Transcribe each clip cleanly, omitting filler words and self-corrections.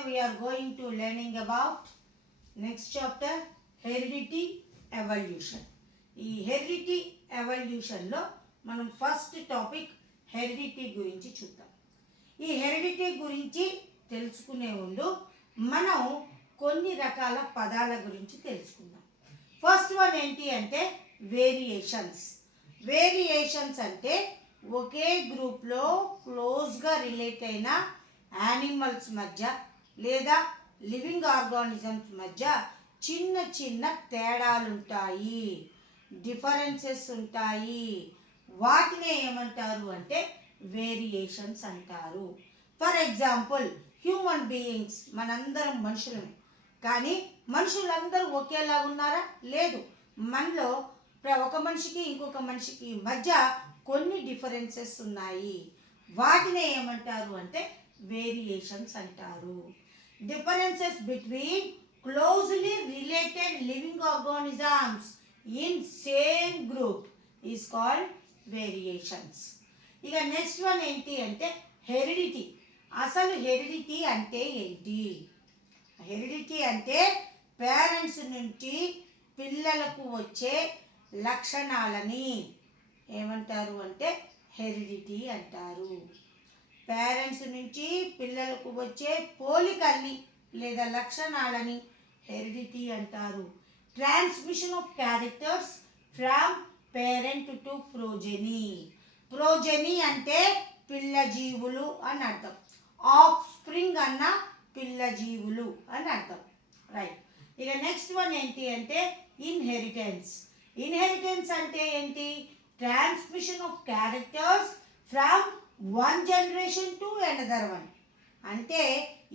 Today we are going to learning about next chapter, heredity evolution. ఈ heredity evolution లో మనం first topic heredity గురించి చూద్దాం. ఈ heredity గురించి తెలుసుకునే ముందు మనం కొన్ని రకాల పదాల గురించి తెలుసుకుందాం. ఫస్ట్ వన్ ఏంటి అంటే వేరియేషన్స్. వేరియేషన్స్ అంటే ఒకే గ్రూప్లో క్లోజ్గా రిలేట్ అయిన యానిమల్స్ మధ్య లేదా లివింగ్ ఆర్గానిజమ్స్ మధ్య చిన్న చిన్న తేడాలు ఉంటాయి, డిఫరెన్సెస్ ఉంటాయి. వాటినే ఏమంటారు అంటే వేరియేషన్స్ అంటారు. ఫర్ ఎగ్జాంపుల్ హ్యూమన్ బీయింగ్స్, మనందరం మనుషులమే, కానీ మనుషులందరూ ఒకేలా ఉన్నారా? లేదు. మనలో ఒక మనిషికి ఇంకొక మనిషికి మధ్య కొన్ని డిఫరెన్సెస్ ఉన్నాయి. వాటినే ఏమంటారు అంటే వేరియేషన్స్ అంటారు. Differences between closely related living organisms in same group is called variations. ఇక నెక్స్ట్ వన్ ఏంటి అంటే హెరిడిటీ. అసలు హెరిడిటీ అంటే ఏంటి? హెరిడిటీ అంటే పేరెంట్స్ నుంచి పిల్లలకు వచ్చే లక్షణాలని ఏమంటారు అంటే హెరిడిటీ అంటారు. పేరెంట్స్ నుంచి పిల్లలకు వచ్చే పోలికల్ని లేదా లక్షణాలని హెరిడిటీ అంటారు. Transmission of characters from parent to progeny. Progeny అంటే పిల్ల జీవులు అని అర్థం. ఆఫ్ స్ప్రింగ్ అన్న పిల్ల జీవులు అని అర్థం. రైట్. ఇక నెక్స్ట్ వన్ ఏంటి అంటే ఇన్హెరిటెన్స్. ఇన్హెరిటెన్స్ అంటే ఏంటి? Transmission of characters from one generation to another one. అంటే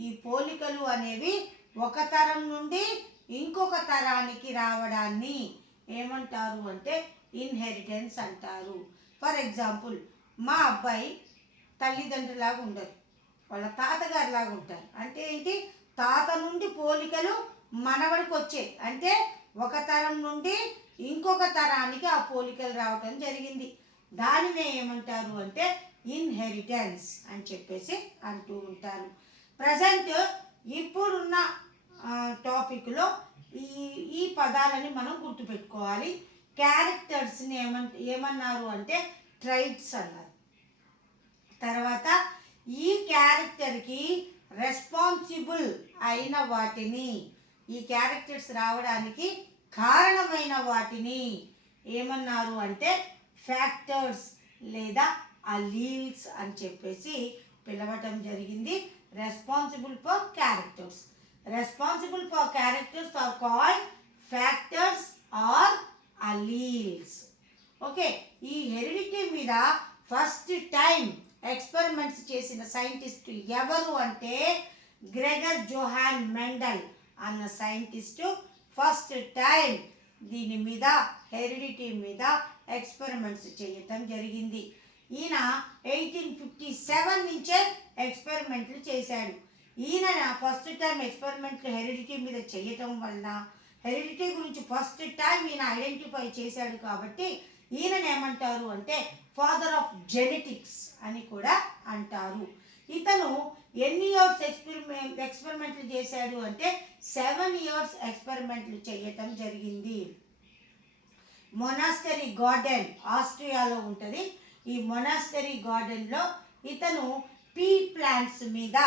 ఈ పోలికలు అనేవి ఒక తరం నుండి ఇంకొక తరానికి రావడాన్ని ఏమంటారు అంటే ఇన్హెరిటెన్స్ అంటారు. ఫర్ ఎగ్జాంపుల్, మా అబ్బాయి తల్లిదండ్రులాగా ఉండరు, వాళ్ళ తాతగారు లాగా ఉంటారు. అంటే ఏంటి? తాత నుండి పోలికలు మనవడికి వచ్చాయి. అంటే ఒక తరం నుండి ఇంకొక తరానికి ఆ పోలికలు రావటం జరిగింది. దానినే ఏమంటారు అంటే ఇన్హెరిటెన్స్ అని చెప్పేసి అంటూ ఉంటారు. ప్రజెంట్ ఇప్పుడున్న టాపిక్లో ఈ పదాలని మనం గుర్తుపెట్టుకోవాలి. క్యారెక్టర్స్ని ఏమన్నారు అంటే ట్రైట్స్ అన్నారు. తర్వాత ఈ క్యారెక్టర్కి రెస్పాన్సిబుల్ అయిన వాటిని, ఈ క్యారెక్టర్స్ రావడానికి కారణమైన వాటిని ఏమన్నారు అంటే ఫ్యాక్టర్స్ లేదా అలీల్స్ అని చెప్పేసి పిలవటం జరిగింది. Responsible for characters. Responsible for characters are called factors or alleles. Okay. ఈ హెరిడిటీ మీద ఫస్ట్ టైం ఎక్స్పెరిమెంట్స్ చేసిన సైంటిస్ట్ ఎవరు అంటే గ్రెగర్ జోహాన్ మెండల్ అన్న సైంటిస్టు ఫస్ట్ టైం దీని మీద హెరిడిటీ మీద ఎక్స్పెరిమెంట్స్ చేయటం జరిగింది. ఈయన 1857 నుంచే ఎక్స్పెరిమెంట్లు చేశాడు. ఈయన ఫస్ట్ టైం ఎక్స్పెరిమెంట్లు హెరిడిటీ మీద చేయటం వల్ల హెరిడిటీ గురించి ఫస్ట్ టైం ఈయన ఐడెంటిఫై చేశాడు. కాబట్టి ఈయనని ఏమంటారు అంటే ఫాదర్ ఆఫ్ జెనెటిక్స్ అని కూడా అంటారు. ఇతను ఎన్ని ఇయర్స్ ఎక్స్పెరిమెంట్లు చేశాడు అంటే 7 ఇయర్స్ ఎక్స్పెరిమెంట్లు చేయటం జరిగింది. మొనాస్టరీ గార్డెన్ ఆస్ట్రియాలో ఉంటుంది. ఈ మొనాస్టరీ గార్డెన్లో ఇతను పీ ప్లాంట్స్ మీద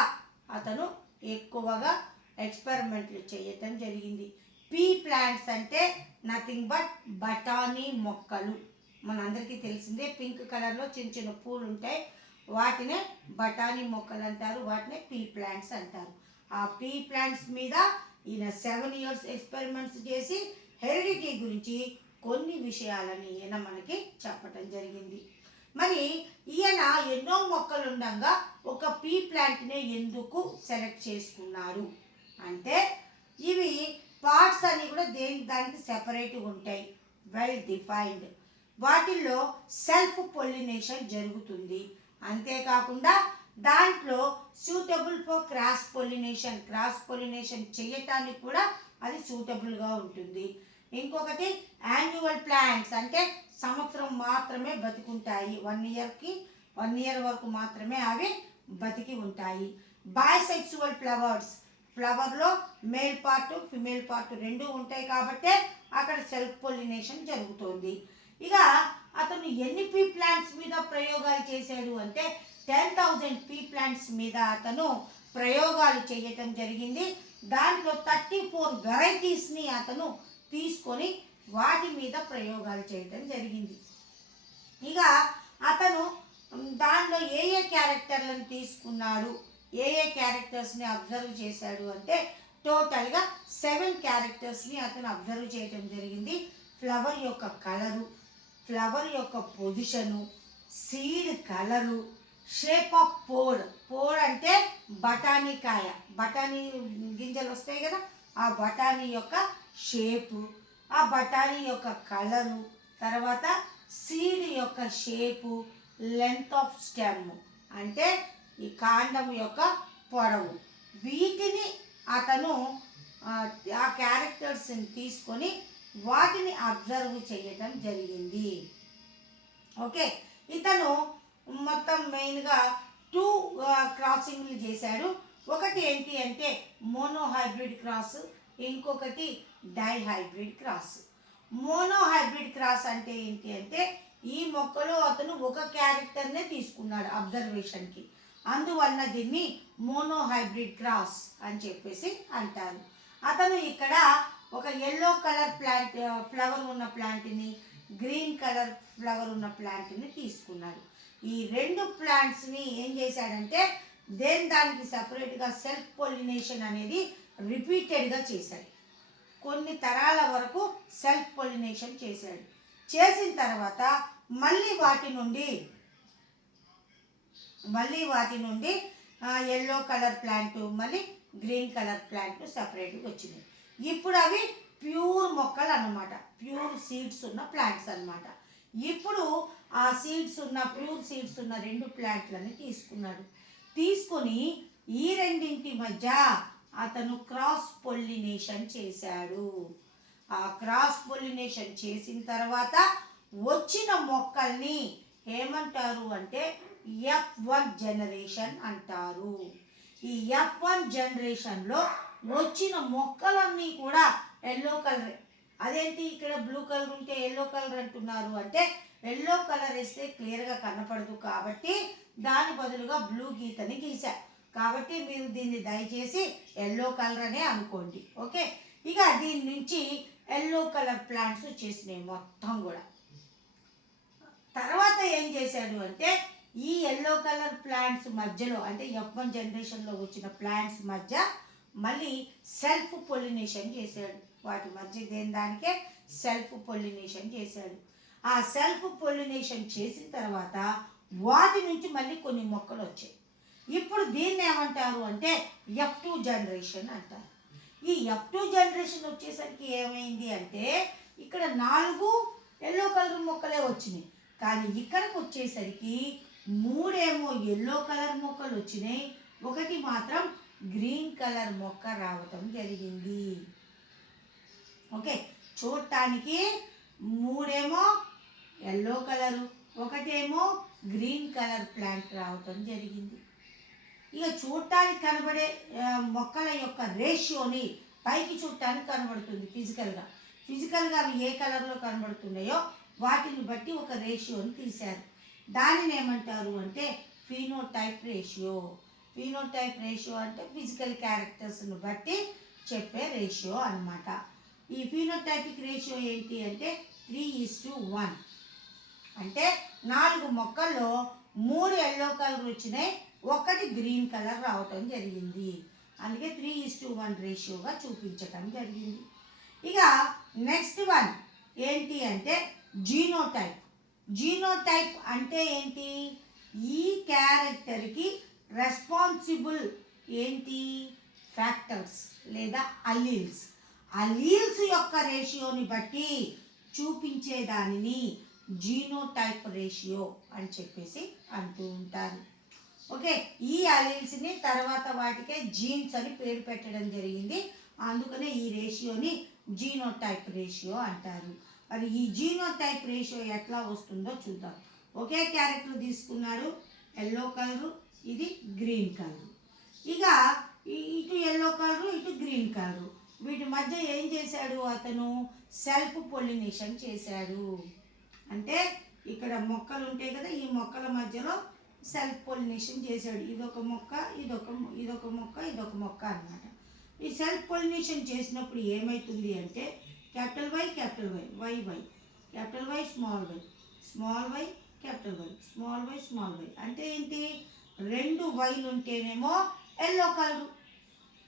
అతను ఎక్కువగా ఎక్స్పెరిమెంట్లు చేయటం జరిగింది. పీ ప్లాంట్స్ అంటే నథింగ్ బట్ బఠానీ మొక్కలు. మనందరికీ తెలిసిందే, పింక్ కలర్లో చిన్న చిన్న పూలు ఉంటాయి, వాటినే బఠానీ మొక్కలు అంటారు, వాటినే పీ ప్లాంట్స్ అంటారు. ఆ పీ ప్లాంట్స్ మీద ఈయన 7 ఇయర్స్ ఎక్స్పెరిమెంట్స్ చేసి హెరిడిటీ గురించి కొన్ని విషయాలని ఈయన మనకి చెప్పటం జరిగింది. మరి ఈయన ఎన్నో మొక్కలు ఉండగా ఒక పీ ప్లాంట్నే ఎందుకు సెలెక్ట్ చేసుకున్నారు అంటే ఇవి పార్ట్స్ అని కూడా దానికి సెపరేట్గా ఉంటాయి, వెల్ డిఫైన్డ్. వాటిల్లో సెల్ఫ్ పొలినేషన్ జరుగుతుంది. అంతేకాకుండా దాంట్లో సూటబుల్ ఫర్ క్రాస్ పొలినేషన్ చేయటానికి కూడా అది సూటబుల్గా ఉంటుంది. ఇంకొకటి యాన్యువల్ ప్లాంట్స్ అంటే సంవత్సరం మాత్రమే బతికుంటాయి, 1 ఇయర్ వరకు మాత్రమే అవి బతికి ఉంటాయి. బైసెక్సువల్ ఫ్లవర్స్ ఫ్లవర్లో మేల్ పార్ట్ ఫిమేల్ పార్ట్ రెండు ఉంటాయి కాబట్టే అక్కడ సెల్ఫ్ పొలినేషన్ జరుగుతుంది. ఇక అతను ఎన్ని పీ ప్లాంట్స్ మీద ప్రయోగాలు చేశాడు అంటే 10,000 పీ ప్లాంట్స్ మీద అతను ప్రయోగాలు చేయటం జరిగింది. దాంట్లో 34 వెరైటీస్ని అతను తీసుకొని వాటి మీద ప్రయోగాలు చేయటం జరిగింది. ఇక అతను దానిలో ఏ ఏ క్యారెక్టర్లను తీసుకున్నాడు, ఏ ఏ క్యారెక్టర్స్ని అబ్జర్వ్ చేశాడు అంటే టోటల్గా 7 క్యారెక్టర్స్ని అతను అబ్జర్వ్ చేయటం జరిగింది. ఫ్లవర్ యొక్క కలరు, ఫ్లవర్ యొక్క position, seed colour, shape of pod. Pod అంటే బఠానీ కాయ, బఠానీ గింజలు వస్తాయి కదా, ఆ బఠానీ యొక్క షేపు, ఆ బఠానీ యొక్క కలరు, తర్వాత సీడ్ యొక్క షేపు, లెంత్ ఆఫ్ స్టెమ్ అంటే ఈ కాండం యొక్క పొడవు. వీటిని అతను ఆ క్యారెక్టర్స్ని తీసుకొని వాటిని అబ్జర్వ్ చేయటం జరిగింది. ఓకే, ఇతను మొత్తం మెయిన్గా 2 క్రాసింగ్లు చేశాడు. ఒకటి ఏంటి అంటే మోనో హైబ్రిడ్ క్రాస్, ఇంకొకటి dihybrid cross. Monohybrid cross అంటే ఏంటి అంటే ఈ మొక్కలో అతను ఒక క్యారెక్టర్నే తీసుకున్నాడు అబ్జర్వేషన్కి, అందువలన దీన్ని మోనో హైబ్రిడ్ క్రాస్ అని చెప్పేసి అంటారు. అతను ఇక్కడ ఒక ఎల్లో కలర్ ప్లాంట్ ఫ్లవర్ ఉన్న ప్లాంట్ని, గ్రీన్ కలర్ ఫ్లవర్ ఉన్న ప్లాంట్ని తీసుకున్నాడు. ఈ 2 ప్లాంట్స్ని ఏం చేశాడంటే దానికి సపరేట్గా సెల్ఫ్ పొలినేషన్ అనేది రిపీటెడ్గా చేశాడు. కొన్ని తరాల వరకు సెల్ఫ్ పొలినేషన్ చేశాడు. చేసిన తర్వాత మళ్ళీ వాటి నుండి ఎల్లో కలర్ ప్లాంట్, మళ్ళీ గ్రీన్ కలర్ ప్లాంట్ సపరేట్గా వచ్చినాయి. ఇప్పుడు అవి ప్యూర్ మొక్కలు అన్నమాట, ప్యూర్ సీడ్స్ ఉన్న ప్లాంట్స్ అన్నమాట. ఇప్పుడు ఆ ప్యూర్ సీడ్స్ ఉన్న 2 ప్లాంట్లని తీసుకున్నాడు. తీసుకొని ఈ రెండింటి మధ్య అతను క్రాస్ పొలినేషన్ చేశాడు. ఆ క్రాస్ పొలినేషన్ చేసిన తర్వాత వచ్చిన మొక్కల్ని ఏమంటారు అంటే F1 జనరేషన్ అంటారు. ఈ F1 జనరేషన్లో వచ్చిన మొక్కలన్నీ కూడా ఎల్లో కలర్. అదేంటి ఇక్కడ బ్లూ కలర్ ఉంటే ఎల్లో కలర్ అంటున్నారు అంటే ఎల్లో కలర్ వేస్తే క్లియర్గా కనపడదు కాబట్టి దాని బదులుగా బ్లూ గీతని గీసా. కాబట్టి మీరు దీన్ని దయచేసి ఎల్లో కలర్ అనే అనుకోండి. ఓకే, ఇక దీని నుంచి ఎల్లో కలర్ ప్లాంట్స్ వచ్చేసినాయి మొత్తం కూడా. తర్వాత ఏం చేశాడు అంటే ఈ ఎల్లో కలర్ ప్లాంట్స్ మధ్యలో అంటే F1 జనరేషన్లో వచ్చిన ప్లాంట్స్ మధ్య మళ్ళీ సెల్ఫ్ పొలినేషన్ చేశాడు. వాటి మధ్య దానికే సెల్ఫ్ పొలినేషన్ చేశాడు. ఆ సెల్ఫ్ పొలినేషన్ చేసిన తర్వాత వాటి నుంచి మళ్ళీ కొన్ని మొక్కలు వచ్చాయి. ఇప్పుడు దీన్ని ఏమంటారు అంటే F2 జనరేషన్ అంటారు. ఈ F2 జనరేషన్ వచ్చేసరికి ఏమైంది అంటే ఇక్కడ 4 ఎల్లో కలర్ మొక్కలే వచ్చినాయి, కానీ ఇక్కడికి వచ్చేసరికి 3 ఏమో ఎల్లో కలర్ మొక్కలు వచ్చినాయి, ఒకటి మాత్రం గ్రీన్ కలర్ మొక్క రావటం జరిగింది. ఓకే, చూడటానికి 3 ఏమో ఎల్లో కలరు, ఒకటేమో గ్రీన్ కలర్ ప్లాంట్ రావటం జరిగింది. ఇక చూడటానికి కనబడే మొక్కల యొక్క రేషియోని పైకి చూడటానికి కనబడుతుంది ఫిజికల్గా అవి ఏ కలర్లో కనబడుతున్నాయో వాటిని బట్టి ఒక రేషియోని తీశారు. దానిని ఏమంటారు అంటే ఫీనోటైప్ రేషియో. ఫీనోటైప్ రేషియో అంటే ఫిజికల్ క్యారెక్టర్స్ను బట్టి చెప్పే రేషియో అన్నమాట. ఈ ఫీనోటైపిక్ రేషియో ఏంటి అంటే 3:1. అంటే 4 మొక్కల్లో 3 ఎల్లో కలర్ వచ్చినాయి, ఒకటి గ్రీన్ కలర్ రావటం జరిగింది. అందుకే 3:1 రేషియోగా చూపించటం జరిగింది. ఇక నెక్స్ట్ వన్ ఏంటి అంటే జీనోటైప్. జీనోటైప్ అంటే ఏంటి? ఈ క్యారెక్టర్కి రెస్పాన్సిబుల్ ఏంటి? ఫ్యాక్టర్స్ లేదా అలీల్స్. అలీల్స్ యొక్క రేషియోని బట్టి చూపించే దానిని జీనోటైప్ రేషియో అని చెప్పేసి అంటూ ఉంటారు. ఓకే, ఈ అలీల్స్ని తర్వాత వాటికే జీన్స్ అని పేరు పెట్టడం జరిగింది. అందుకనే ఈ రేషియోని జీనోటైప్ రేషియో అంటారు. మరి ఈ జీనోటైప్ రేషియో ఎట్లా వస్తుందో చూద్దాం. ఒకే క్యారెక్టర్ తీసుకున్నాడు, ఎల్లో కలరు, ఇది గ్రీన్ కలరు. ఇక ఇటు ఎల్లో కలరు గ్రీన్ కలరు. వీటి మధ్య ఏం చేశాడు అతను? సెల్ఫ్ పొలినేషన్ చేశాడు. అంటే ఇక్కడ మొక్కలు ఉంటాయి కదా, ఈ మొక్కల మధ్యలో సెల్ఫ్ పొలినేషన్ చేశాడు. ఇదొక మొక్క, ఇదొక మొక్క, ఇదొక మొక్క అన్నమాట. ఈ సెల్ఫ్ పొలినేషన్ చేసినప్పుడు ఏమవుతుంది అంటే capital Y, Y Y, capital Y, small Y, capital Y, small Y. అంటే ఏంటి? 2 వైలు ఉంటేనేమో yellow colour,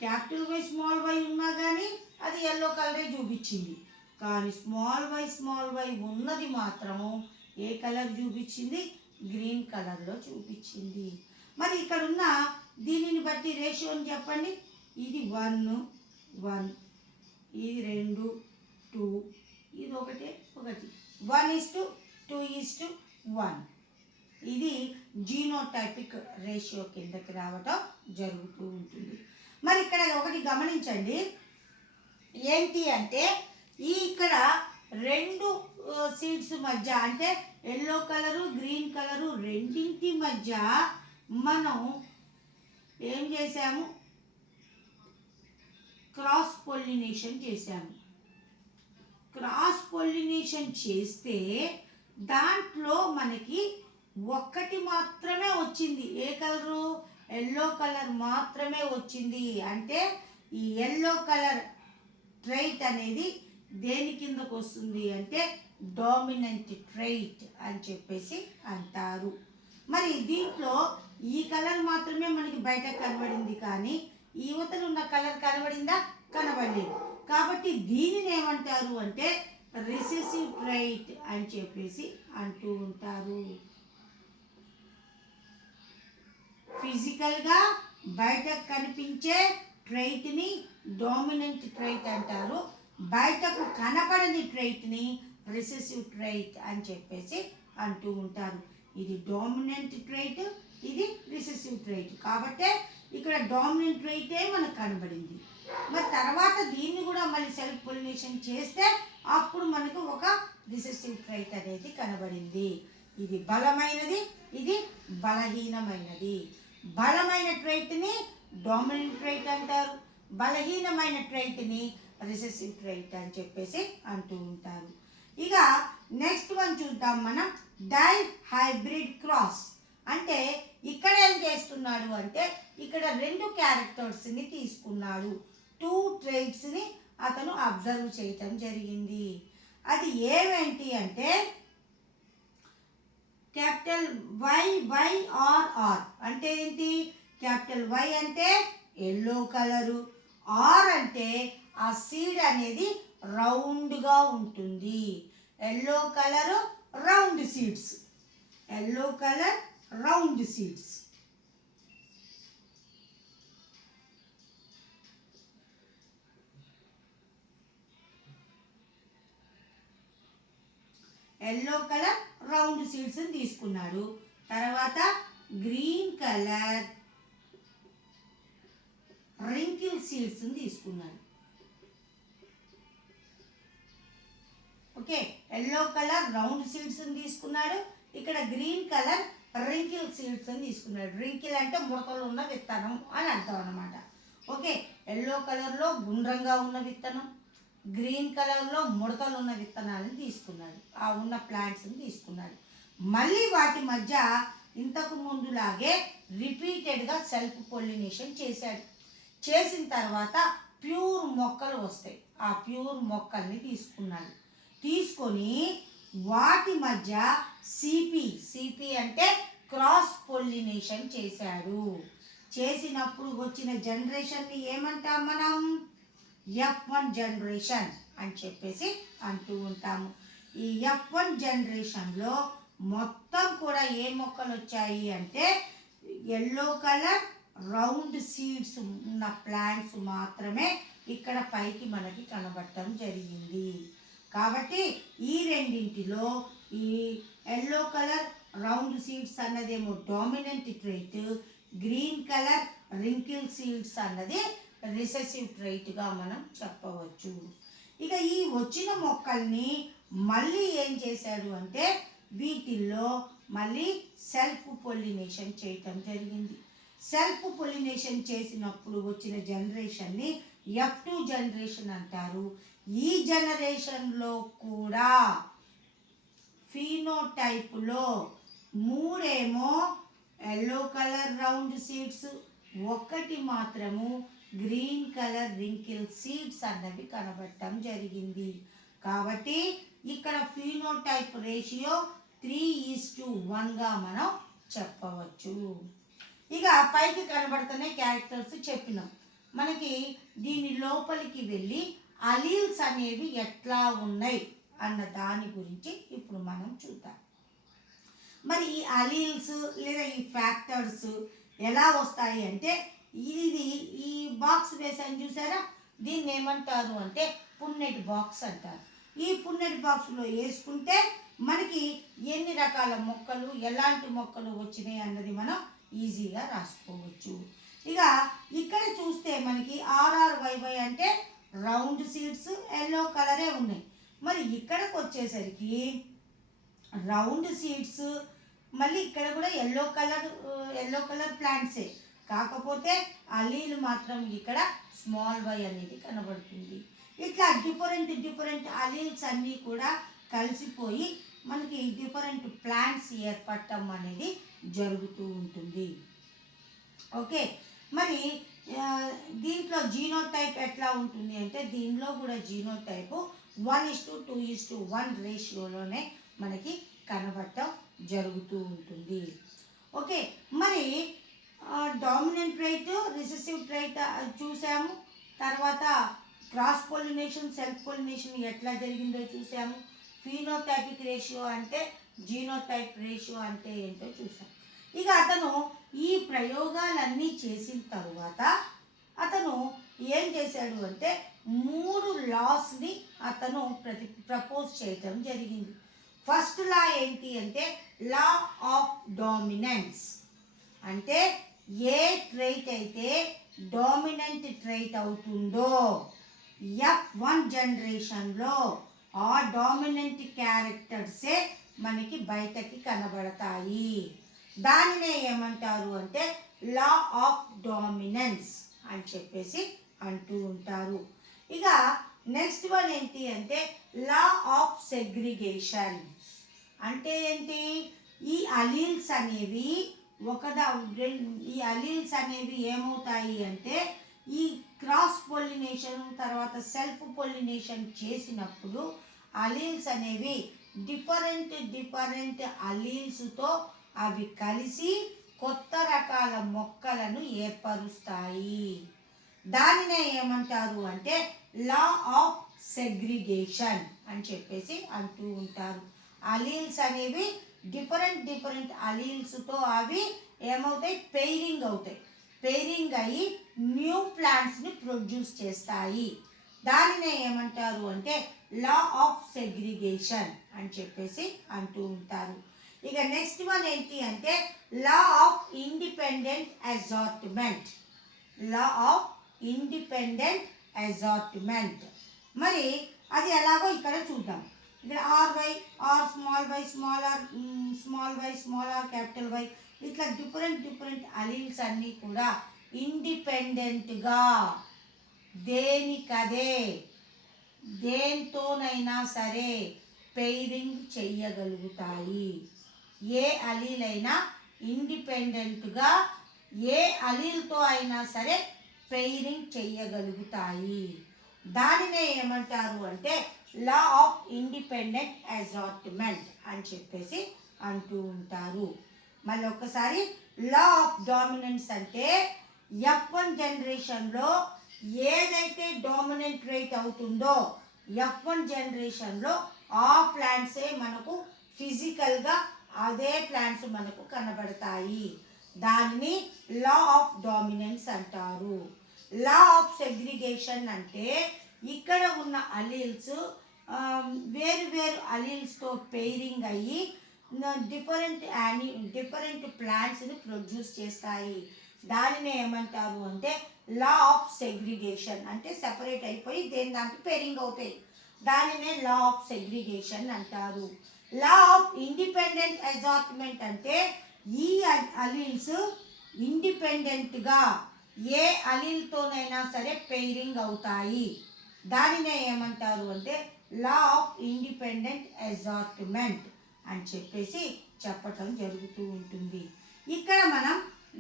capital Y small Y ఉన్నా కానీ అది ఎల్లో కలరే చూపించింది. కానీ స్మాల్ వై ఉన్నది మాత్రం ఏ కలర్ చూపించింది? గ్రీన్ కలర్లో చూపించింది. మరి ఇక్కడ ఉన్న దీనిని బట్టి రేషియోని చెప్పండి. ఇది 1 1, ఇది 2 2, ఇది 1 1:2:1. ఇది జీనోటైపిక్ రేషియో కిందకి రావటం జరుగుతూ ఉంటుంది. మరి ఇక్కడ ఒకటి గమనించండి, ఏంటి అంటే ఇక్కడ 2 సీడ్స్ మధ్య అంటే ఎల్లో కలరు, గ్రీన్ కలరు రెండింటి మధ్య మనం ఏం చేసాము? క్రాస్ పొలినేషన్ చేసాము. క్రాస్ పొలినేషన్ చేస్తే దాంట్లో మనకి ఒక్కటి మాత్రమే వచ్చింది. ఏ కలరు? ఎల్లో కలర్ మాత్రమే వచ్చింది. అంటే ఈ ఎల్లో కలర్ ట్రైట్ అనేది దేని కిందకు వస్తుంది అంటే డామినెంట్ ట్రైట్ అని చెప్పేసి అంటారు. మరి దీంట్లో ఈ కలర్ మాత్రమే మనకి బయట కనబడింది, కానీ ఈ యువతలు ఉన్న కలర్ కనబడిందా? కనబడలేదు. కాబట్టి దీనిని ఏమంటారు అంటే రిసెసివ్ ట్రైట్ అని చెప్పేసి అంటూ ఉంటారు. ఫిజికల్గా బయటకు కనిపించే ట్రైట్ని డామినెంట్ ట్రైట్ అంటారు. బయటకు కనపడని ట్రైట్ని రిసెసివ్ ట్రైట్ అని చెప్పేసి అంటూ ఉంటారు. ఇది డామినెంట్ ట్రైట్, ఇది రిసెసివ్ ట్రైట్. కాబట్టి ఇక్కడ డామినెంట్ ట్రైటే మనకు కనబడింది. మరి తర్వాత దీన్ని కూడా మళ్ళీ సెల్ఫ్ పొలినేషన్ చేస్తే అప్పుడు మనకు ఒక రిసెసివ్ ట్రైట్ అనేది కనబడింది. ఇది బలమైనది, ఇది బలహీనమైనది. బలమైన ట్రైట్ని డామినెంట్ ట్రైట్ అంటారు, బలహీనమైన ట్రైట్ని రిసెసివ్ ట్రైట్ అని చెప్పేసి అంటూ ఉంటారు. ఇక నెక్స్ట్ వన్ చూద్దాం మనం, డై హైబ్రిడ్ క్రాస్. అంటే ఇక్కడ ఏం చేస్తున్నాడు అంటే ఇక్కడ 2 క్యారెక్టర్స్ని తీసుకున్నాడు, 2 ట్రైట్స్ని అతను అబ్జర్వ్ చేయటం జరిగింది. అది ఏమేంటి అంటే capital Y Y R R. అంటే ఏంటి? క్యాపిటల్ వై అంటే ఎల్లో కలరు, ఆర్ అంటే ఆ సీడ్ అనేది రౌండ్గా ఉంటుంది. Yellow colour round seeds, yellow colour round seeds. Yellow colour round సీడ్స్ని తీసుకున్నాడు. తర్వాత గ్రీన్ కలర్ రింకిల్ సీడ్స్ని తీసుకున్నాడు. ఓకే, ఎల్లో కలర్ రౌండ్ సీడ్స్ని తీసుకున్నాడు. ఇక్కడ గ్రీన్ కలర్ రింకిల్ సీడ్స్ని తీసుకున్నాడు. రింకిల్ అంటే ముడతలు ఉన్న విత్తనం అని అర్థం అన్నమాట. ఓకే, ఎల్లో కలర్లో గుండ్రంగా ఉన్న విత్తనం, గ్రీన్ కలర్లో ముడతలు ఉన్న విత్తనాలను తీసుకున్నాడు, ఆ ఉన్న ప్లాంట్స్ని తీసుకున్నాడు. మళ్ళీ వాటి మధ్య ఇంతకు ముందులాగే రిపీటెడ్గా సెల్ఫ్ పొలినేషన్ చేశాడు. చేసిన తర్వాత ప్యూర్ మొక్కలు వస్తాయి, ఆ ప్యూర్ మొక్కల్ని తీసుకున్నాడు. తీసుకొని వాటి మధ్య సిపి అంటే క్రాస్ పొలినేషన్ చేశాడు. చేసినప్పుడు వచ్చిన జనరేషన్ని ఏమంటాం మనం? F1 జనరేషన్ అని చెప్పేసి అంటూ ఉంటాము. ఈ F1 జనరేషన్లో మొత్తం కూడా ఏ మొక్కలు వచ్చాయి అంటే ఎల్లో కలర్ రౌండ్ సీడ్స్ ఉన్న ప్లాంట్స్ మాత్రమే ఇక్కడ పైకి మనకి కనబడటం జరిగింది. కాబట్టి ఈ రెండింటిలో ఈ ఎల్లో కలర్ రౌండ్ సీడ్స్ అన్నదేమో dominant trait, green colour wrinkle seeds అన్నది రిసెసివ్ ట్రైట్గా మనం చెప్పవచ్చు. ఇక ఈ వచ్చిన మొక్కల్ని మళ్ళీ ఏం చేశాడు అంటే వీటిల్లో మళ్ళీ సెల్ఫ్ పొలినేషన్ చేయటం జరిగింది. సెల్ఫ్ పొలినేషన్ చేసినప్పుడు వచ్చిన జనరేషన్ని F2 జనరేషన్ అంటారు. ఈ జనరేషన్లో కూడా ఫీనోటైప్లో 3 ఎల్లో కలర్ రౌండ్ సీడ్స్, 1 మాత్రము గ్రీన్ కలర్ రింకిల్ సీడ్స్ అన్నవి కనబడటం జరిగింది. కాబట్టి ఇక్కడ ఫీనోటైప్ రేషియో 3:1గా మనం చెప్పవచ్చు. ఇక పైకి కనబడుతున్న క్యారెక్టర్స్ చెప్పినాం. మనకి దీని లోపలికి వెళ్ళి అలీల్స్ అనేవి ఎట్లా ఉన్నాయి అన్న దాని గురించి ఇప్పుడు మనం చూద్దాం. మరి ఈ అలీల్స్ లేదా ఈ ఫ్యాక్టర్స్ ఎలా వస్తాయి అంటే, ఇది ఈ బాక్స్ వేసాను చూసారా, దీన్ని ఏమంటారు అంటే పున్నెట్ బాక్స్ అంటారు. ఈ పున్నెట్ బాక్స్లో వేసుకుంటే మనకి ఎన్ని రకాల మొక్కలు, ఎలాంటి మొక్కలు వచ్చినాయి అన్నది మనం ఈజీగా రాసుకోవచ్చు. ఇక ఇక్కడ చూస్తే మనకి RRYY అంటే రౌండ్ సీడ్స్ ఎల్లో కలరే ఉన్నాయి. మరి ఇక్కడికి వచ్చేసరికి రౌండ్ సీడ్స్, మళ్ళీ ఇక్కడ కూడా ఎల్లో కలర్ ప్లాంట్సే, కాకపోతే అలీల్ మాత్రం ఇక్కడ స్మాల్ y అనేది కనబడుతుంది. ఇట్లా డిఫరెంట్ అలీల్స్ అన్నీ కూడా కలిసిపోయి మనకి డిఫరెంట్ ప్లాంట్స్ ఏర్పడటం అనేది జరుగుతూ ఉంటుంది. ఓకే, మరి దీంట్లో జీనోటైప్ ఎట్లా ఉంటుంది అంటే, దీనిలో కూడా జీనోటైపు 1:2:1 రేషియోలోనే మనకి కనబడటం జరుగుతూ ఉంటుంది. ఓకే, మరి డామినెంట్ ట్రైట్, రిసెసివ్ ట్రైట్ చూసాము. తర్వాత క్రాస్ పొలినేషన్, సెల్ఫ్ పొలినేషన్ ఎట్లా జరిగిందో చూసాము. ఫీనోటైపిక్ రేషియో అంటే, జీనోటైప్ రేషియో అంటే ఏంటో చూసాం. ఇక అతను ఈ ప్రయోగాలన్నీ చేసిన తరువాత అతను ఏం చేశాడు అంటే 3 లాస్ని అతను ప్రపోజ్ చేయటం జరిగింది. ఫస్ట్ లా ఏంటి అంటే లా ఆఫ్ డామినెన్స్. అంటే ఏ ట్రైట్ అయితే డామినెంట్ ట్రైట్ అవుతుందో F1 జనరేషన్లో ఆ డామినెంట్ క్యారెక్టర్సే మనకి బయటకి కనబడతాయి. దానినే ఏమంటారు అంటే లా ఆఫ్ డామినెన్స్ అని చెప్పేసి అంటూ ఉంటారు. ఇక నెక్స్ట్ వన్ ఏంటి అంటే లా ఆఫ్ సెగ్రిగేషన్. అంటే ఏంటి, ఈ అలీల్స్ అనేవి ఈ అలీల్స్ అనేవి ఏమవుతాయి అంటే, ఈ క్రాస్ పొలినేషన్ తర్వాత సెల్ఫ్ పొలినేషన్ చేసినప్పుడు అలీల్స్ అనేవి డిఫరెంట్ అలీల్స్తో అవి కలిసి కొత్త రకాల మొక్కలను ఏర్పరుస్తాయి. దానినే ఏమంటారు అంటే లా ఆఫ్ సెగ్రిగేషన్ అని చెప్పేసి అంటూ ఉంటారు. అలీల్స్ అనేవి డిఫరెంట్ అలీల్స్తో అవి ఏమవుతాయి, పెయిరింగ్ అవుతాయి. పెయిరింగ్ అయ్యి న్యూ ప్లాంట్స్ని ప్రొడ్యూస్ చేస్తాయి. దానినే ఏమంటారు అంటే లా ఆఫ్ సెగ్రిగేషన్ అని చెప్పేసి అంటూ ఉంటారు. ఇక నెక్స్ట్ వన్ ఏంటి అంటే law of independent assortment. Law of independent assortment మరి అది ఎలాగో ఇక్కడ చూద్దాం. ఇక్కడ RY, R small y, small r capital Y, ఇట్లా డిఫరెంట్ అలీల్స్ అన్నీ కూడా ఇండిపెండెంట్గా దేనికదే దేంతోనైనా సరే పెయిరింగ్ చెయ్యగలుగుతాయి. ఏ అలీల్ అయినా ఇండిపెండెంట్గా ఏ అలీల్తో అయినా సరే పెయిరింగ్ చెయ్యగలుగుతాయి. దానినే ఏమంటారు అంటే లా ఆఫ్ ఇండిపెండెంట్ అసార్ట్మెంట్ అని చెప్పేసి అంటూ ఉంటారు. మళ్ళీ ఒక్కసారి లా ఆఫ్ డామినెన్స్ అంటే F1 జనరేషన్లో ఏదైతే డామినెంట్ రేట్ అవుతుందో F1 జనరేషన్లో ఆ ప్లాంట్సే మనకు ఫిజికల్గా అదే ప్లాంట్స్ మనకు కనబడతాయి. దానిని లా ఆఫ్ డామినెన్స్ అంటారు. లా ఆఫ్ సెగ్రిగేషన్ అంటే ఇక్కడ ఉన్న అలీల్స్ వేరు అలీల్స్తో పెయిరింగ్ అయ్యి డిఫరెంట్ ప్లాంట్స్ని ప్రొడ్యూస్ చేస్తాయి. దానినే ఏమంటారు అంటే లా ఆఫ్ సెగ్రిగేషన్. అంటే సెపరేట్ అయిపోయి దానికి పెయిరింగ్ అవుతాయి. దానినే లా ఆఫ్ సెగ్రిగేషన్ అంటారు. లా ఆఫ్ ఇండిపెండెంట్ అసార్ట్మెంట్ అంటే ఈ అలీల్స్ ఇండిపెండెంట్గా ఏ అలీల్తోనైనా సరే పెయిరింగ్ అవుతాయి. దానినే ఏమంటారు అంటే లా ఆఫ్ ఇండిపెండెంట్ అసార్ట్మెంట్ అని చెప్పేసి చెప్పటం జరుగుతూ ఉంటుంది. ఇక్కడ మనం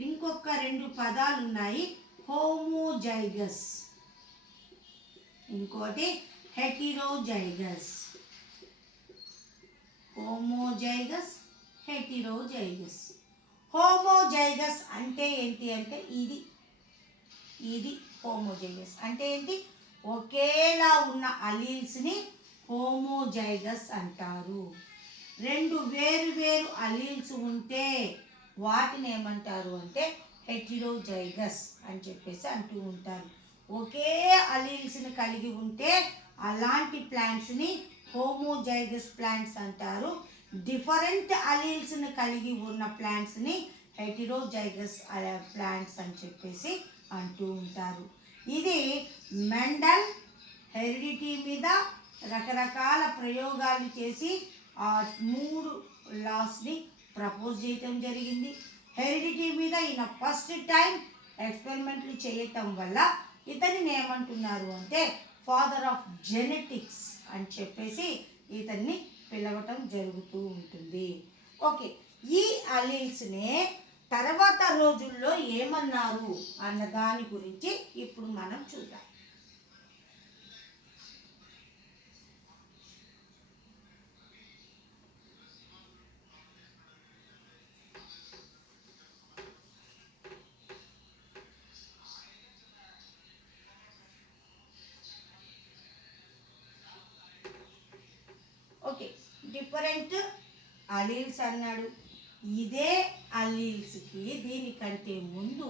ఇంకొక 2 పదాలు ఉన్నాయి. హోమోజైగస్, ఇంకోటి హెటిరోజైగస్. Homozygous, heterozygous. హోమోజైగస్ అంటే ఏంటి అంటే ఇది హోమోజైగస్ అంటే ఏంటి, ఒకేలా ఉన్న అలీల్స్ని హోమోజైగస్ అంటారు. 2 వేరు వేరు అలీల్స్ ఉంటే వాటిని ఏమంటారు అంటే హెటిరోజైగస్ అని చెప్పేసి అంటూ ఉంటారు. ఒకే అలీల్స్ని కలిగి ఉంటే అలాంటి ప్లాంట్స్ని హోమోజైగస్ ప్లాంట్స్ అంటారు. డిఫరెంట్ అలీల్స్ని కలిగి ఉన్న ప్లాంట్స్ని హెటిరోజైగస్ ప్లాంట్స్ అని చెప్పేసి అంటూ ఉంటారు. ఇది మెండల్ హెరిడిటీ మీద రకరకాల ప్రయోగాలు చేసి ఆ 3 లాస్ని ప్రపోజ్ చేయటం జరిగింది. హెరిడిటీ మీద ఈయన ఫస్ట్ టైం ఎక్స్పెరిమెంట్లు చేయటం వల్ల ఇతన్ని ఏమంటున్నారు అంటే ఫాదర్ ఆఫ్ జెనెటిక్స్ అని చెప్పేసి ఇతన్ని పిలవటం జరుగుతూ ఉంటుంది. ఓకే, ఈ అలీల్స్నే తర్వాత రోజుల్లో ఏమన్నారు అన్న దాని గురించి ఇప్పుడు మనం చూద్దాం. ఓకే, డిఫరెంట్ అలీల్స్ అన్నాడు. ఇదే అలీల్స్కి దీనికంటే ముందు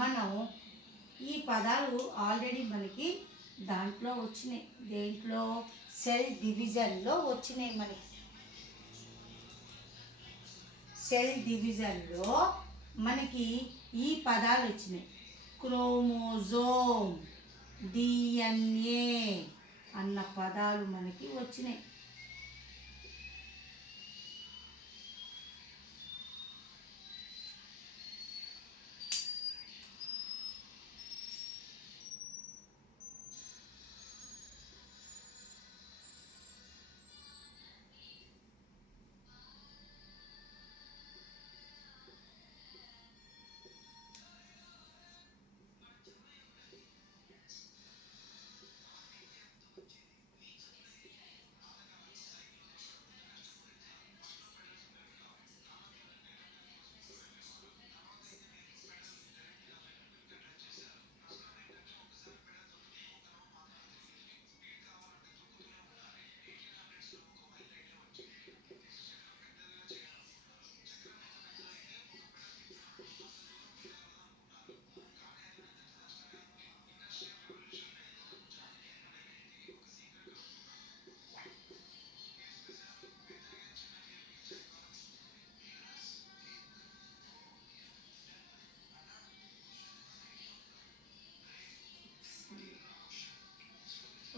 మనం ఈ పదాలు ఆల్రెడీ మనకి దాంట్లో వచ్చినాయి. దేంట్లో? సెల్ డివిజన్లో వచ్చినాయి. మనకి సెల్ డివిజన్లో మనకి ఈ పదాలు వచ్చినాయి. క్రోమోజోమ్, డిఎన్ఏ అన్న పదాలు మనకి వచ్చినాయి.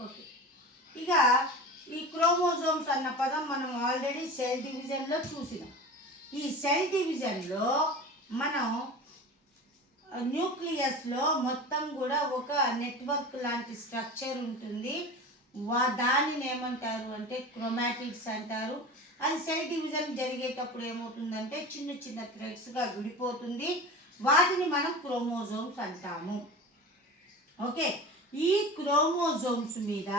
ఓకే, ఇక ఈ క్రోమోజోమ్స్ అన్న పదం మనం ఆల్రెడీ సెల్ డివిజన్లో చూసినాం. ఈ సెల్ డివిజన్లో మనం న్యూక్లియస్లో మొత్తం కూడా ఒక నెట్వర్క్ లాంటి స్ట్రక్చర్ ఉంటుంది. దానిని ఏమంటారు అంటే క్రోమాటిడ్స్ అంటారు. అది సెల్ డివిజన్ జరిగేటప్పుడు ఏమవుతుందంటే చిన్న చిన్న థ్రెడ్స్గా విడిపోతుంది. వాటిని మనం క్రోమోజోమ్స్ అంటాము. ఓకే, ఈ క్రోమోజోమ్స్ మీద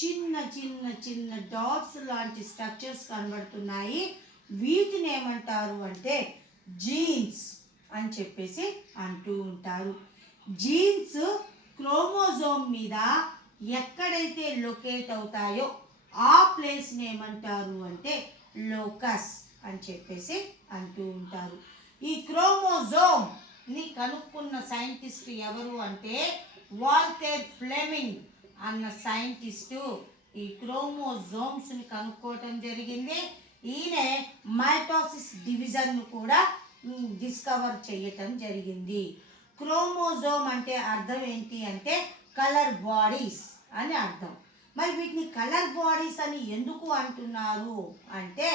చిన్న చిన్న చిన్న డాట్స్ లాంటి స్ట్రక్చర్స్ కనబడుతున్నాయి. వీటిని ఏమంటారు అంటే జీన్స్ అని చెప్పేసి అంటూ ఉంటారు. జీన్స్ క్రోమోజోమ్ మీద ఎక్కడైతే లొకేట్ అవుతాయో ఆ ప్లేస్ని ఏమంటారు అంటే లోకస్ అని చెప్పేసి అంటూ ఉంటారు. ఈ క్రోమోజోమ్ని కనుక్కున్న సైంటిస్ట్ ఎవరు అంటే వాల్టర్ ఫ్లెమింగ్ అన్న సైంటిస్టు ఈ క్రోమోజోమ్స్ని కనుక్కోవటం జరిగింది. ఈయనే మైటోసిస్ డివిజన్ను కూడా డిస్కవర్ చేయటం జరిగింది. క్రోమోజోమ్ అంటే అర్థం ఏంటి అంటే కలర్ బాడీస్ అని అర్థం. మరి వీటిని కలర్ బాడీస్ అని ఎందుకు అంటున్నారు అంటే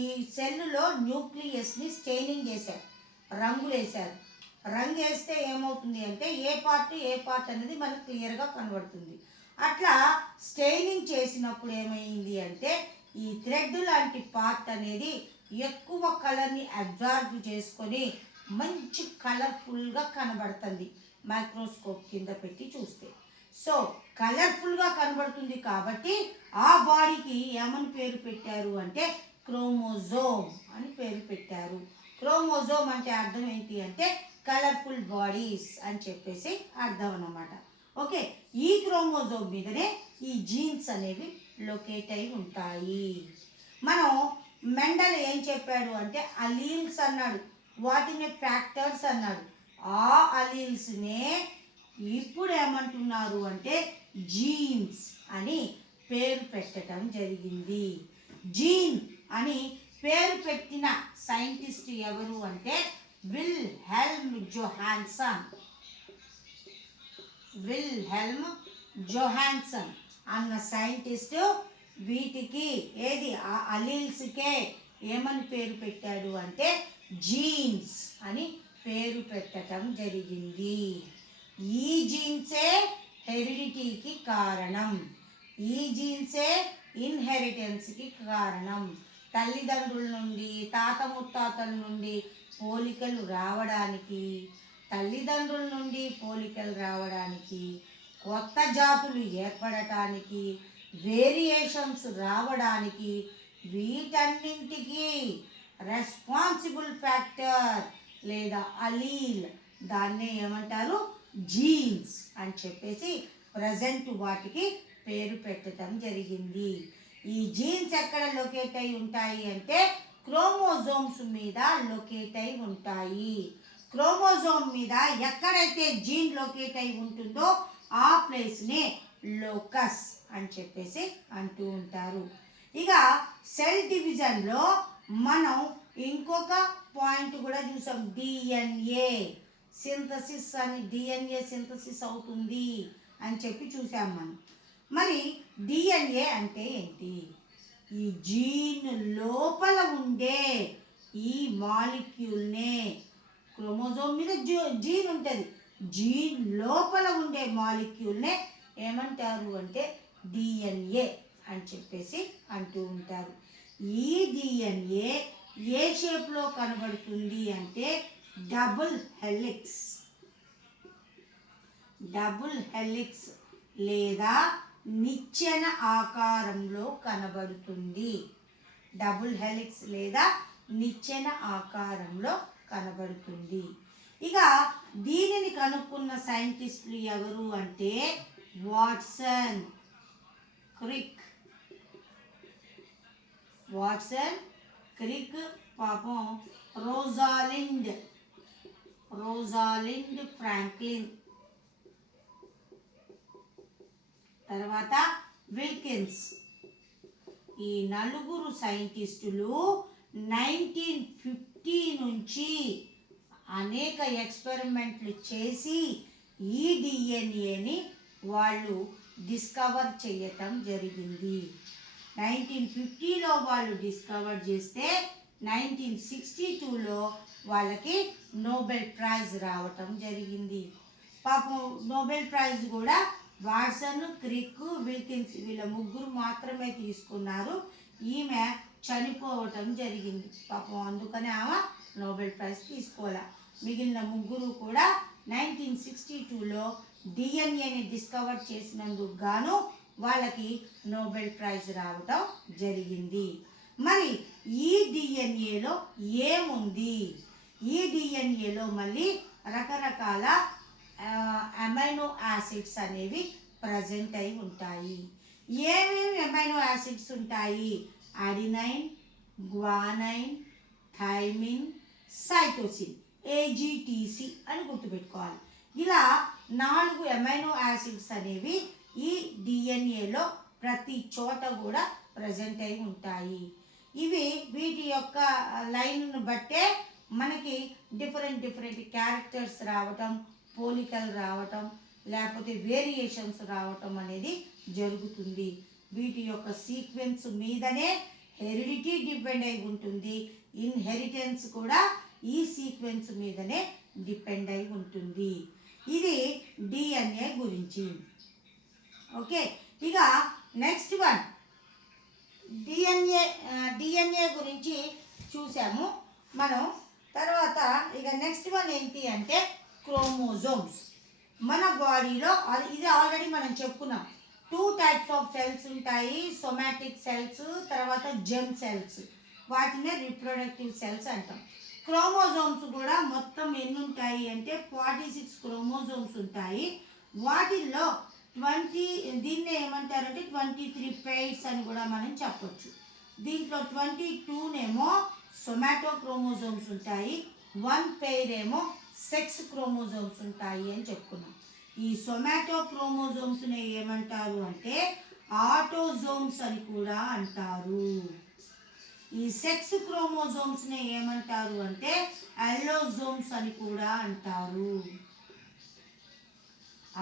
ఈ సెల్లులో న్యూక్లియస్ని స్టెయినింగ్ చేశారు, రంగులు వేశారు. రంగు వేస్తే ఏమవుతుంది అంటే ఏ పార్ట్ అనేది మనకు క్లియర్గా కనబడుతుంది. అట్లా స్టెయినింగ్ చేసినప్పుడు ఏమైంది అంటే ఈ థ్రెడ్ లాంటి పార్ట్ అనేది ఎక్కువ కలర్ని అబ్జార్బ్ చేసుకొని మంచి కలర్ఫుల్గా కనబడుతుంది మైక్రోస్కోప్ కింద పెట్టి చూస్తే. సో కలర్ఫుల్గా కనబడుతుంది కాబట్టి ఆ బాడీకి ఏమని పేరు పెట్టారు అంటే క్రోమోజోమ్ అని పేరు పెట్టారు. క్రోమోజోమ్ అంటే అర్థం ఏంటి అంటే కలర్ఫుల్ బాడీస్ అని చెప్పేసి అర్థం అన్నమాట. ఓకే, ఈ క్రోమోజోమ్ మీదనే ఈ జీన్స్ అనేవి లొకేట్ అయి ఉంటాయి. మనం మెండల్ ఏం చెప్పాడు అంటే అలీల్స్ అన్నాడు, వాటిని ఫ్యాక్టర్స్ అన్నాడు. ఆ అలీల్స్నే ఇప్పుడు ఏమంటున్నారు అంటే జీన్స్ అని పేరు పెట్టడం జరిగింది. జీన్ అని పేరు పెట్టిన సైంటిస్ట్ ఎవరు అంటే విల్హెల్మ్ జోహాన్సన్ అన్న సైంటిస్ట్ వీటికి ఏది ఆ అలీల్స్కే ఏమని పేరు పెట్టాడు అంటే జీన్స్ అని పేరు పెట్టడం జరిగింది. ఈ జీన్సే హెరిడిటీకి కారణం, ఈ జీన్సే ఇన్హెరిటెన్స్కి కారణం. తల్లిదండ్రుల నుండి తాత ముత్తాతల నుండి పోలికలు రావడానికి, తల్లిదండ్రుల నుండి పోలికలు రావడానికి, కొత్త జాతులు ఏర్పడటానికి, వేరియేషన్స్ రావడానికి వీటన్నింటికి రెస్పాన్సిబుల్ ఫ్యాక్టర్ లేదా అలీల్, దాన్నే ఏమంటారు జీన్స్ అని చెప్పేసి ప్రజెంట్ వాటికి పేరు పెట్టడం జరిగింది. ఈ జీన్స్ ఎక్కడ లొకేట్ అయి ఉంటాయి అంటే క్రోమోజోమ్స్ మీద లొకేట్ అయి ఉంటాయి. క్రోమోజోమ్ మీద ఎక్కడైతే జీన్ లొకేట్ అయి ఉంటుందో ఆ ప్లేస్ని లోకస్ అని చెప్పేసి అంటూ ఉంటారు. ఇక సెల్ డివిజన్లో మనం ఇంకొక పాయింట్ కూడా చూసాం, డిఎన్ఏ సింథసిస్ అని, డిఎన్ఏ సింథసిస్ అవుతుంది అని చెప్పి చూసాం మనం. మరి డిఎన్ఏ అంటే ఏంటి? ఈ జీన్ లోపల ఉండే ఈ మాలిక్యూల్నే, క్రోమోజోమ్ మీద జీన్ ఉంటుంది, జీన్ లోపల ఉండే మాలిక్యూల్నే ఏమంటారు అంటే డిఎన్ఏ అని చెప్పేసి అంటూ ఉంటారు. ఈ డిఎన్ఏ ఏ షేప్లో కనబడుతుంది అంటే డబుల్ హెలిక్స్ లేదా నిచ్చెన ఆకారంలో కనబడుతుంది. డబుల్ హెలిక్స్ లేదా నిచ్చెన ఆకారంలో కనబడుతుంది. ఇక దీనిని కనుక్కున్న సైంటిస్టులు ఎవరు అంటే వాట్సన్, క్రిక్, పాపం రోజాలిండ్ ఫ్రాంక్లిన్, తర్వాత విల్కిన్స్. ఈ నలుగురు సైంటిస్టులు 1950 నుంచి అనేక ఎక్స్పెరిమెంట్లు చేసి ఈ డిఎన్ఏని వాళ్ళు డిస్కవర్ చేయటం జరిగింది. 1950లో వాళ్ళు డిస్కవర్ చేస్తే 1962లో వాళ్ళకి నోబెల్ ప్రైజ్ రావటం జరిగింది. పాపం నోబెల్ ప్రైజ్ కూడా వాట్సన్, క్రిక్, విల్కిన్స్ వీళ్ళ ముగ్గురు మాత్రమే తీసుకున్నారు. ఈమె చనిపోవటం జరిగింది పాపం, అందుకని ఆమె నోబెల్ ప్రైజ్ తీసుకోవాలి. మిగిలిన ముగ్గురు కూడా 1962లో డిఎన్ఏని డిస్కవర్ చేసినందుకు గాను వాళ్ళకి నోబెల్ ప్రైజ్ రావటం జరిగింది. మరి ఈ డిఎన్ఏలో ఏముంది? ఈ డిఎన్ఏలో మళ్ళీ రకరకాల అమైనో యాసిడ్స్ అనేవి ప్రజెంట్ అయి ఉంటాయి. ఏమేమి అమైనో యాసిడ్స్ ఉంటాయి? అడినైన్, గ్వానైన్, థైమిన్, సైటోసిన్, ఏజిటిసి అని గుర్తుపెట్టుకోవాలి. ఇలా 4 అమైనో యాసిడ్స్ అనేవి ఈ డిఎన్ఏలో ప్రతి చోట కూడా ప్రజెంట్ అయి ఉంటాయి. ఇవి వీటి యొక్క లైన్ను బట్టే మనకి డిఫరెంట్ క్యారెక్టర్స్ రావటం, పోలికలు రావటం, లేకపోతే వేరియేషన్స్ రావటం అనేది జరుగుతుంది. వీటి యొక్క సీక్వెన్స్ మీదనే హెరిడిటీ డిపెండ్ అయి ఉంటుంది, ఇన్హెరిటెన్స్ కూడా ఈ సీక్వెన్స్ మీదనే డిపెండ్ అయి ఉంటుంది. ఇది డిఎన్ఏ గురించి. ఓకే, ఇక నెక్స్ట్ వన్ డిఎన్ఏ గురించి చూసాము మనం. తర్వాత ఇక నెక్స్ట్ వన్ ఏంటి అంటే క్రోమోజోమ్స్. మన బాడీలో ఇది ఆల్రెడీ మనం చెప్పుకున్నాం. 2 టైప్స్ ఆఫ్ సెల్స్ ఉంటాయి, సొమాటిక్ సెల్స్, తర్వాత జెమ్ సెల్స్. వాటినే రీప్రొడక్టివ్ సెల్స్ అంటాం. క్రోమోజోమ్స్ కూడా మొత్తం ఎన్ని ఉంటాయి అంటే 46 క్రోమోజోమ్స్ ఉంటాయి. వాటిల్లో దీన్ని ఏమంటారంటే 23 పెయిర్స్ అని కూడా మనం చెప్పొచ్చు. దీంట్లో 22నేమో సొమాటో క్రోమోజోమ్స్ ఉంటాయి, 1 పెయిర్ ఏమో సెక్స్ క్రోమోజోమ్స్ ఉంటాయి అని చెప్పుకున్నాం. ఈ సొమాటో క్రోమోజోమ్స్ని ఏమంటారు అంటే ఆటోజోమ్స్ అని కూడా అంటారు. ఈ సెక్స్ క్రోమోజోమ్స్ని ఏమంటారు అంటే అల్లోజోమ్స్ అని కూడా అంటారు.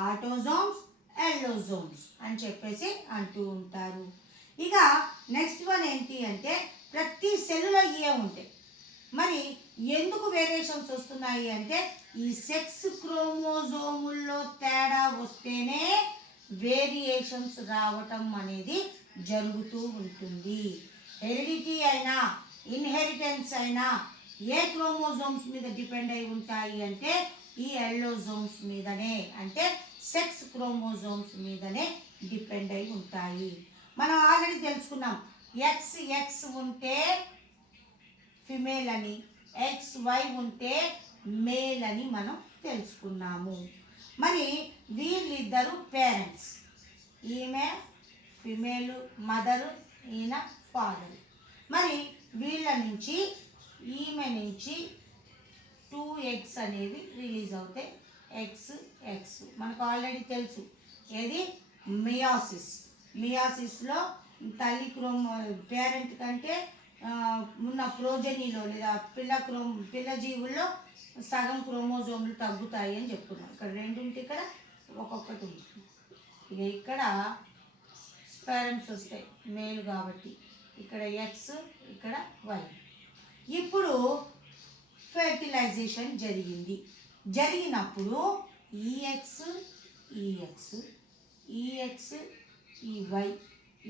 ఆటోజోమ్స్, అల్లోజోమ్స్ అని చెప్పేసి అంటూ ఉంటారు. ఇక నెక్స్ట్ వన్ ఏంటి అంటే ప్రతి సెల్లులో ఇవే ఉంటాయి. మరి ఎందుకు వేరియేషన్స్ వస్తున్నాయి అంటే ఈ సెక్స్ క్రోమోజోముల్లో తేడా వస్తేనే వేరియేషన్స్ రావటం అనేది జరుగుతూ ఉంటుంది. హెరిడిటీ అయినా ఇన్హెరిటెన్స్ అయినా ఏ క్రోమోజోమ్స్ మీద డిపెండ్ అయి ఉంటాయి అంటే ఈ అల్లోజోమ్స్ మీదనే, అంటే సెక్స్ క్రోమోజోమ్స్ మీదనే డిపెండ్ అయి ఉంటాయి. మనం ఆల్రెడీ తెలుసుకున్నాం, XX ఉంటే ఫిమేల్ అని, XY ఉంటే మేల్ అని మనం తెలుసుకున్నాము. మరి వీళ్ళిద్దరు పేరెంట్స్, ఈమె ఫిమేల్ మదరు, ఈయన ఫాదర్. మరి వీళ్ళ నుంచి ఈమె నుంచి 2 eggs అనేవి రిలీజ్ అవుతాయి. XX మనకు ఆల్రెడీ తెలుసు, ఏది మియాసిస్లో తల్లి పేరెంట్ కంటే ఉన్న ప్రోజనీలో లేదా పిల్ల జీవుల్లో సగం క్రోమోజోములు తగ్గుతాయి అని చెప్పుకున్నాం. ఇక్కడ 2 ఉంటే ఇక్కడ ఒక్కొక్కటి ఉంటుంది. ఇక ఇక్కడ స్పెరమ్స్ వస్తాయి మేల్ కాబట్టి, ఇక్కడ X, ఇక్కడ Y. ఇప్పుడు ఫెర్టిలైజేషన్ జరిగినప్పుడు EX ఈ Y,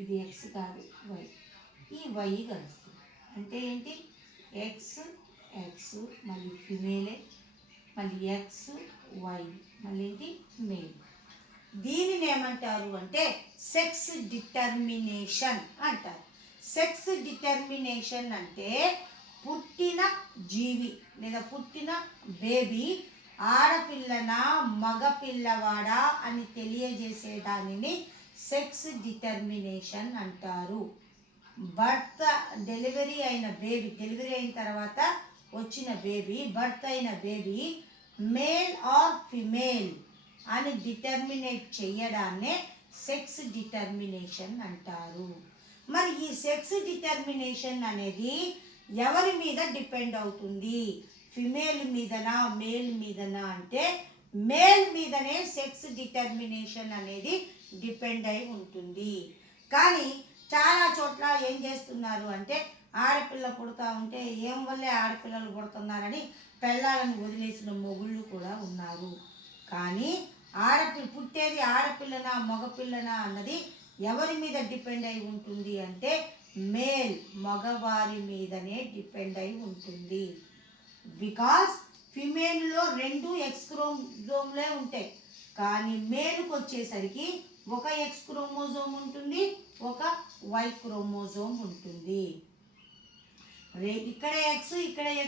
ఇది X కాదు Y, ఈ Y కలుస్తుంది. అంటే ఏంటి X మళ్ళీ ఫిమేలే, మళ్ళీ X Y మళ్ళీ ఏంటి మేల్. దీనిని ఏమంటారు అంటే సెక్స్ డిటర్మినేషన్ అంటారు. సెక్స్ డిటర్మినేషన్ అంటే పుట్టిన జీవి లేదా పుట్టిన బేబీ ఆడపిల్లనా మగపిల్లవాడా అని తెలియజేసే దానిని సెక్స్ డిటర్మినేషన్ అంటారు. డెలివరీ అయిన తర్వాత వచ్చిన బర్త్ అయిన బేబీ మేల్ ఆర్ ఫిమేల్ అని డిటర్మినేట్ చేయడాన్నే సెక్స్ డిటర్మినేషన్ అంటారు. మరి ఈ సెక్స్ డిటర్మినేషన్ అనేది ఎవరి మీద డిపెండ్ అవుతుంది? ఫిమేల్ మీదనా మేల్ మీదనా అంటే మేల్ మీదనే సెక్స్ డిటర్మినేషన్ అనేది డిపెండ్ అయి ఉంటుంది. కానీ చాలా చోట్ల ఏం చేస్తున్నారు అంటే ఆడపిల్ల పుడతా ఉంటే ఏం వల్లే ఆడపిల్లలు పుడుతున్నారని పిల్లలను వదిలేసిన మొగుళ్ళు కూడా ఉన్నారు. కానీ పుట్టేది ఆడపిల్లనా మగపిల్లనా అన్నది ఎవరి మీద డిపెండ్ అయి ఉంటుంది అంటే మేల్ మగవారి మీదనే డిపెండ్ అయి ఉంటుంది. బికాస్ ఫిమేల్లో 2 X క్రోమోజోమ్లే ఉంటాయి, కానీ మేలుకు వచ్చేసరికి ఒక X క్రోమోజోమ్ ఉంటుంది, ఒక Y క్రోమోజోమ్ ఉంటుంది. ఇక్కడ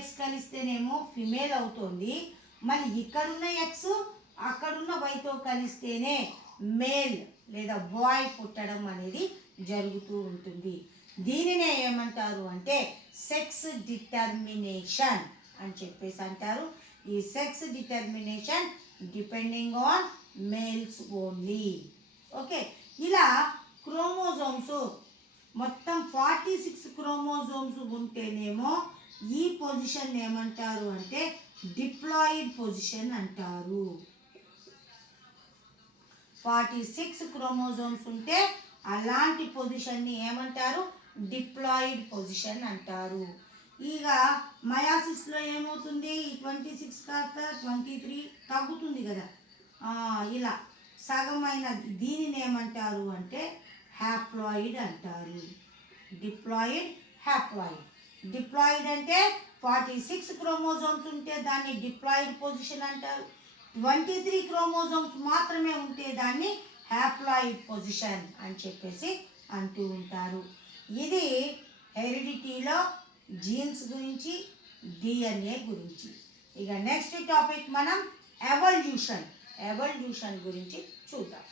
X కలిస్తేనేమో ఫిమేల్ అవుతుంది, మళ్ళీ ఇక్కడున్న X అక్కడున్న Yతో కలిస్తేనే మేల్ లేదా బాయ్ పుట్టడం అనేది జరుగుతూ ఉంటుంది. దీనినే ఏమంటారు అంటే సెక్స్ డిటర్మినేషన్ అని చెప్పేసి అంటారు. ఈ sex determination depending on males only. Okay, ఇలా క్రోమోజోమ్స్ మొత్తం 46 క్రోమోజోమ్స్ ఉంటేనేమో ఈ పొజిషన్ ఏమంటారు అంటే డిప్లాయిడ్ పొజిషన్ అంటారు. 46 క్రోమోజోమ్స్ ఉంటే అలాంటి పొజిషన్ని ఏమంటారు? డిప్లాయిడ్ పొజిషన్ అంటారు. ఇక మయాసిస్లో ఏమవుతుంది, 26 కాస్త 23 తగ్గుతుంది కదా. ఇలా సగమైన దీనిని ఏమంటారు అంటే హ్యాప్లాయిడ్ అంటారు. Diploid, haploid. డిప్లాయిడ్ అంటే 46 క్రోమోజోమ్స్ ఉంటే దాన్ని డిప్లాయిడ్ పొజిషన్ అంటారు. 23 క్రోమోజోమ్స్ మాత్రమే ఉంటే దాన్ని హ్యాప్లాయిడ్ పొజిషన్ అని చెప్పేసి అంటూ ఉంటారు. ఇది హెరిడిటీలో జీన్స్ గురించి, డిఎన్ఏ గురించి. ఇక నెక్స్ట్ టాపిక్ మనం ఎవల్యూషన్ గురించి చూద్దాం.